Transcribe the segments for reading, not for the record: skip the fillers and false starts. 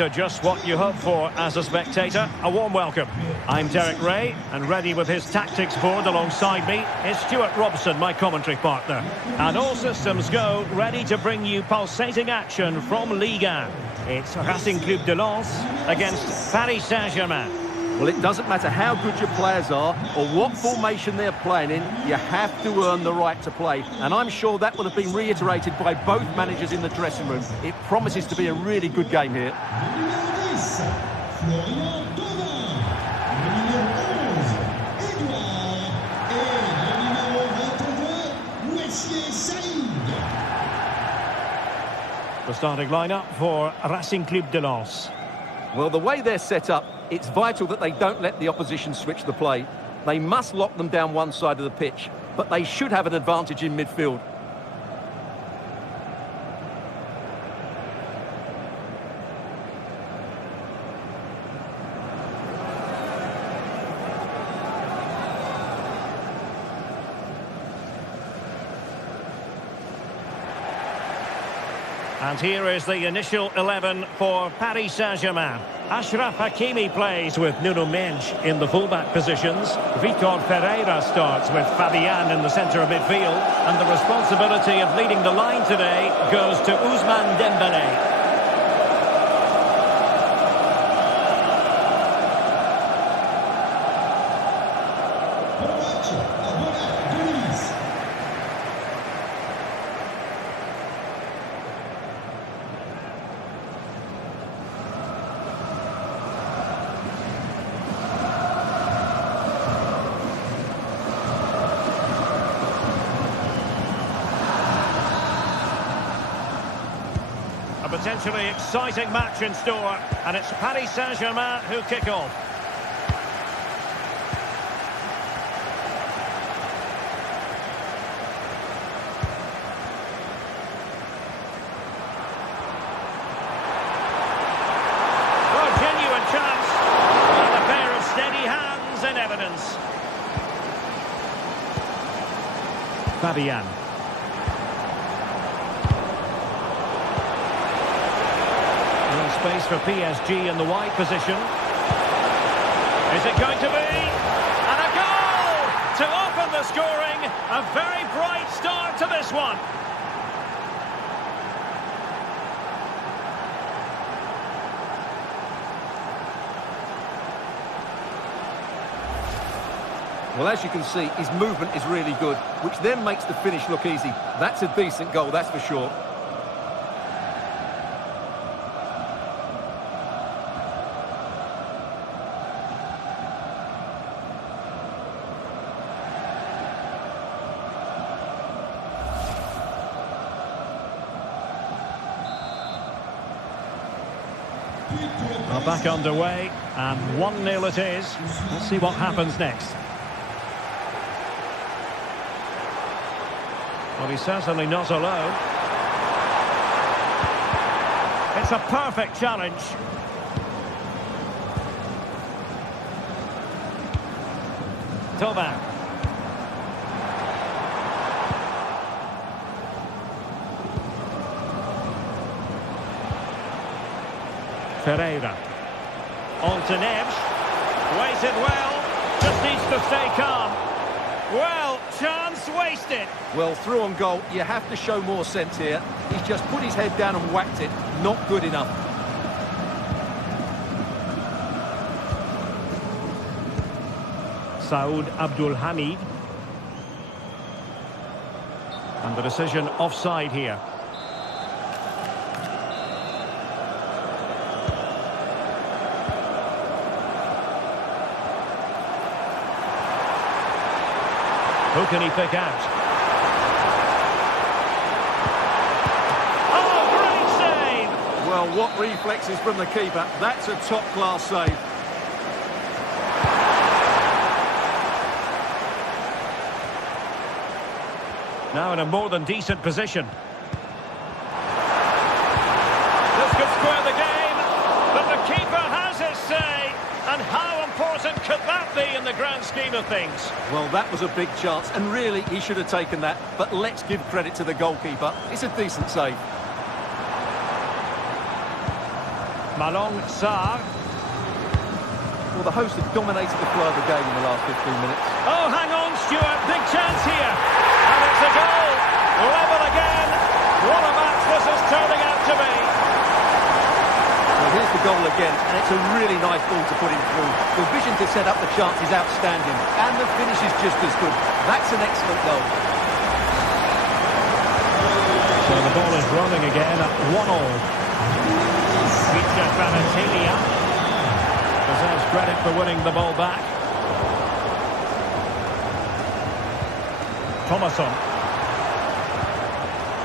are just what you hope for as a spectator. A warm welcome. I'm Derek Ray, and ready with his tactics board alongside me is Stuart Robson, my commentary partner. And all systems go, ready to bring you pulsating action from Ligue 1. It's Racing Club de Lens against Paris Saint-Germain. Well, it doesn't matter how good your players are or what formation they're playing in, you have to earn the right to play. And I'm sure that will have been reiterated by both managers in the dressing room. It promises to be a really good game here. The starting lineup for Racing Club de Lens. Well, the way they're set up, it's vital that they don't let the opposition switch the play. They must lock them down one side of the pitch, but they should have an advantage in midfield. And here is the initial 11 for Paris Saint-Germain. Achraf Hakimi plays with Nuno Mendes in the fullback positions. Vitor Pereira starts with Fabian in the centre of midfield. And the responsibility of leading the line today goes to Ousmane Dembélé. Potentially exciting match in store, and it's Paris Saint-Germain who kick off. Oh, genuine chance, and a pair of steady hands in evidence. Fabian. Space for PSG in the wide position. Is it going to be? And a goal to open the scoring. A very bright start to this one. Well, as you can see, his movement is really good, which then makes the finish look easy. That's a decent goal, that's for sure. Well, back underway, and 1-0 it is. Let's see what happens next. Well, he's certainly not alone. It's a perfect challenge. Thauvin. Pereira. On to Neves. Waited well. Just needs to stay calm. Well, chance wasted. Well, through on goal, you have to show more sense here. He's just put his head down and whacked it. Not good enough. Saud Abdul Hamid. And the decision offside here. Who can he pick out? Oh, great save! Well, what reflexes from the keeper. That's a top-class save. Now in a more than decent position. This could square the game, but the keeper has his say. And how important could that be in the grand scheme of things? Well, that was a big chance, and really, he should have taken that. But let's give credit to the goalkeeper. It's a decent save. Malong Sarr. Well, the hosts have dominated the flow of the game in the last 15 minutes. Oh, hang on, Stuart. Big chance here. And it's a goal. Level again. What a match this is turning out to be. Well, here's the goal again, and it's a really nice ball to put him through. The vision to set up the chance is outstanding, and the finish is just as good. That's an excellent goal. So the ball is rolling again at 1-all. Peter Vanatilia deserves credit for winning the ball back. Thomasson.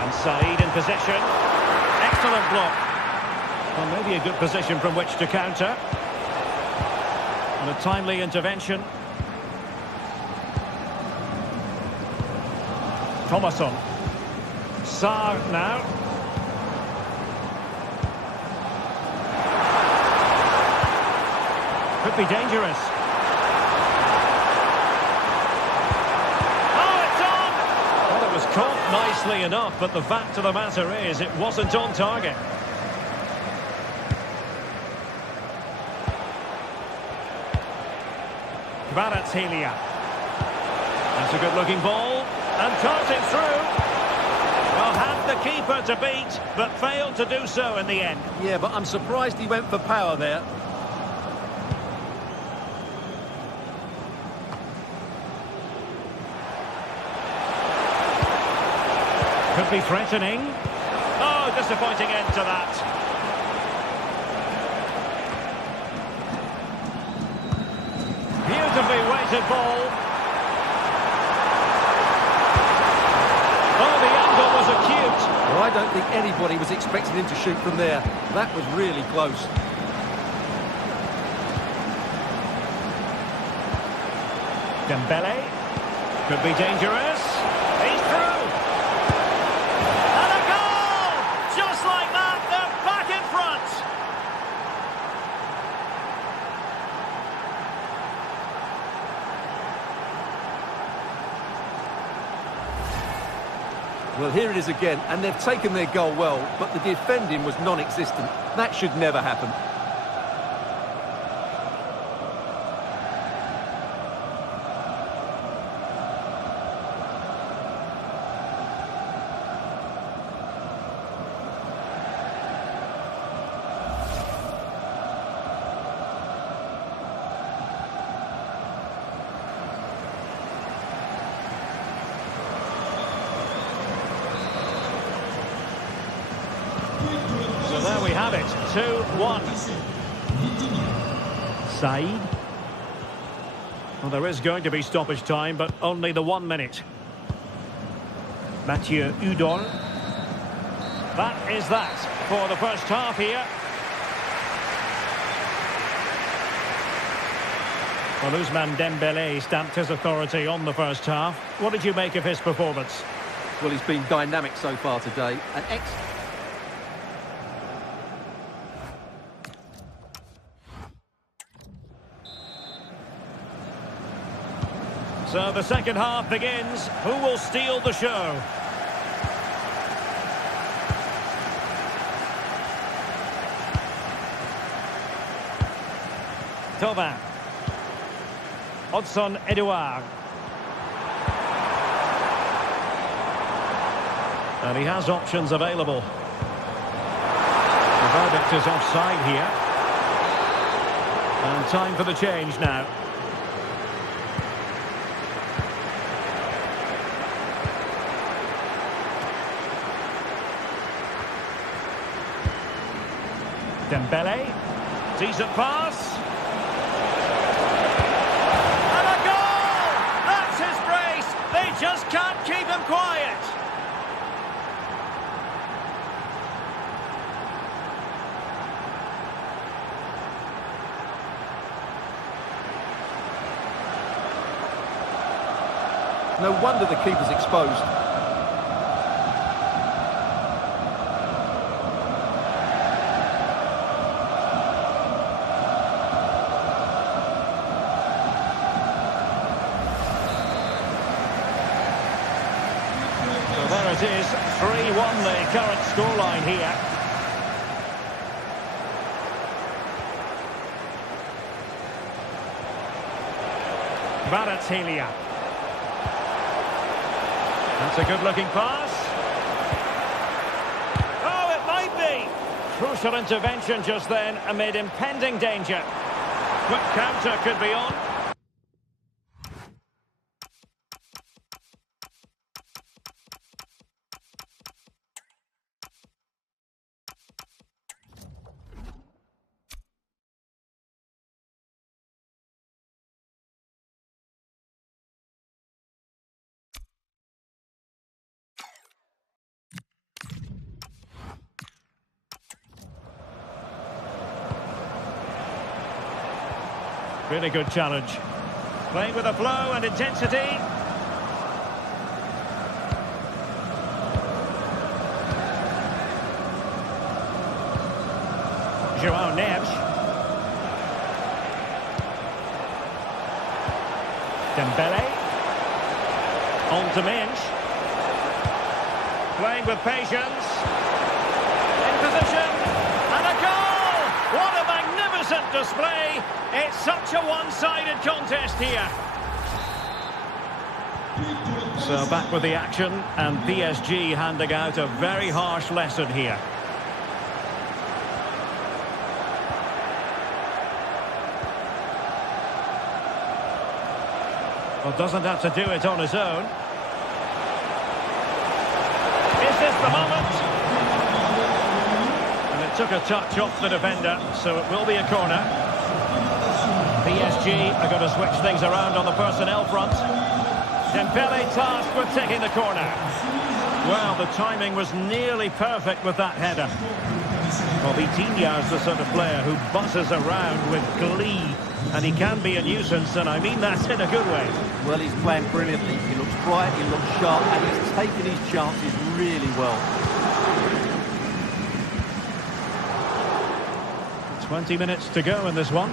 And Said in possession. Excellent block. Well, maybe a good position from which to counter. And a timely intervention. Thomasson. Sarr now. Could be dangerous. Oh, it's on! Well, it was caught nicely enough, but the fact of the matter is it wasn't on target. Kvaratskhelia. That's a good-looking ball. And darting through. Well, had the keeper to beat, but failed to do so in the end. Yeah, but I'm surprised he went for power there. Could be threatening. Oh, disappointing end to that. Beautifully weighted ball. Oh, the angle was acute. Well, I don't think anybody was expecting him to shoot from there. That was really close. Dembele. Could be dangerous. He's through. And a goal! Just like that, they're back in front. Well, here it is again, and they've taken their goal well, but the defending was non-existent. That should never happen. So there we have it, 2-1. Said. Well, there is going to be stoppage time, but only the 1 minute. Mathieu Udol. That is that for the first half here. Well, Ousmane Dembele stamped his authority on the first half. What did you make of his performance? Well, he's been dynamic so far today. An So the second half begins. Who will steal the show? Thauvin. Hudson Edouard. And he has options available. The verdict is offside here. And time for the change now. Dembele, decent pass. And a goal! That's his brace. They just can't keep him quiet. No wonder the keeper's exposed. There it is, 3-1 the current scoreline here. Kvaratskhelia. That's a good-looking pass. Oh, it might be. Crucial intervention just then amid impending danger. Quick counter could be on. Really good challenge. Playing with a flow and intensity. João Neves. Dembele. On to Minch. Playing with patience. In position. And a goal! What a magnificent display! It's such a one-sided contest here. So back with the action, and PSG handing out a very harsh lesson here. Well, doesn't have to do it on his own. Is this the moment? And it took a touch off the defender, so it will be a corner. PSG are going to switch things around on the personnel front. Dembele tasked with taking the corner. Well, the timing was nearly perfect with that header. Well, Vitinha is the sort of player who buzzes around with glee, and he can be a nuisance, and I mean that in a good way. Well, he's playing brilliantly. He looks bright, he looks sharp, and he's taking his chances really well. 20 minutes to go in this one.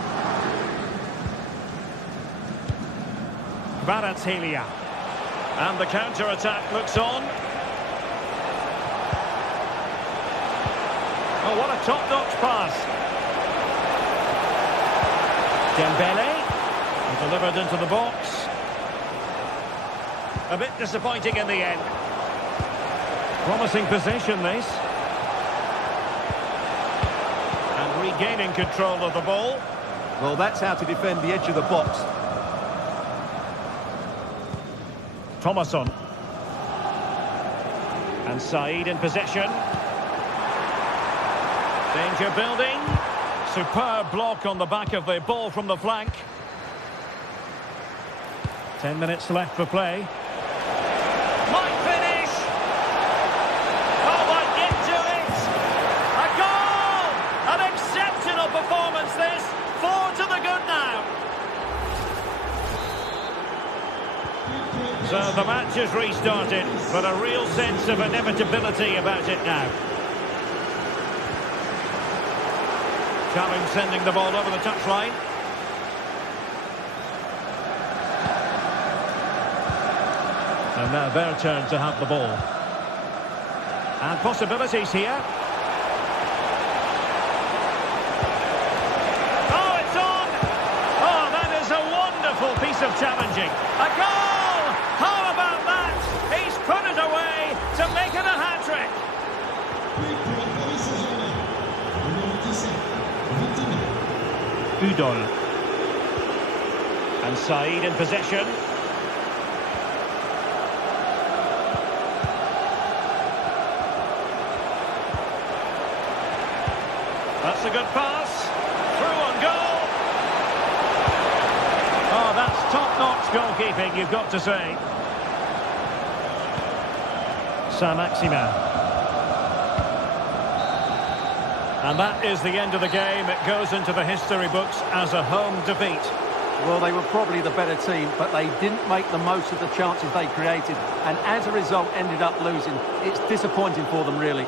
Kvaratskhelia. And the counter-attack looks on. Oh, what a top-notch pass. Dembele. Delivered into the box. A bit disappointing in the end. Promising position, this. And regaining control of the ball. Well, that's how to defend the edge of the box. Thomasson. And Said in possession. Danger building. Superb block on the back of the ball from the flank. 10 minutes left for play. Might finish! Oh, might get to it! A goal! An exceptional performance this! 4 to the good now. So the match has restarted, but a real sense of inevitability about it now. Challenge sending the ball over the touchline. And now their turn to have the ball. And possibilities here. Oh, it's on! Oh, that is a wonderful piece of challenging. A goal! How about that? He's put it away to make it a hat-trick. Udol. And Said in possession. That's a good pass. Through on goal. Oh, that's top-notch goalkeeping, you've got to say. Saint-Germain. And that is the end of the game. It goes into the history books as a home defeat. Well, they were probably the better team, but they didn't make the most of the chances they created, and as a result ended up losing. It's disappointing for them, really.